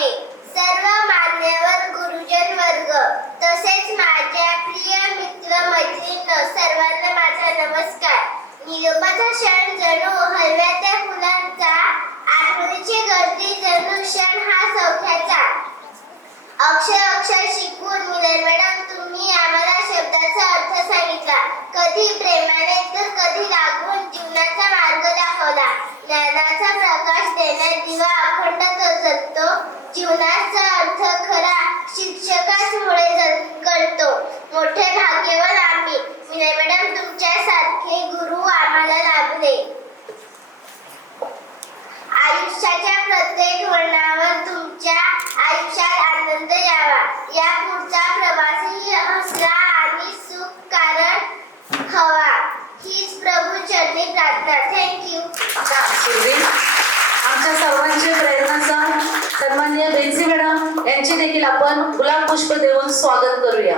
पाहुणे, सर्व मान्यवर गुरुजन वर्ग, तसेच माझ्या प्रिय मित्र मैत्रिणी, सर्वांना माझा नमस्कार. निरोपाचा क्षण जणू हलव्या फुलांचा, आठवणीची गर्दी जणू क्षण हा सौख्याचा. अक्षर शिकवून मिलन मॅडम तुम्ही आम्हाला शब्दाचा अर्थ सांगितला. कधी प्रेमाने तर कधी लागून जीवनाचा मार्ग दाखवला. ज्ञानाचा प्रकाश देण्यात दिवा अखंड जगतो. जीवनाचा अर्थ खरा शिक्षकांमुळे कळतो. मोठे भाग्यवान आम्ही, मिलन मॅडम तुमच्यासारखे गुरु आम्हाला लाभले. आयुष्याच्या प्रत्येक वळणावर तुमच्या आयुष्यात आनंद यावा. या पुढचा प्रवासही हसरा आणि सुखकारक हवा, हीच प्रभू चरणी प्रार्थना. थँक्यू. आमच्या सर्वांचे प्रेरणास्थान सन्माननीय बेन्सी मॅडम यांचे देखील आपण गुलाब पुष्प देऊन स्वागत करूया.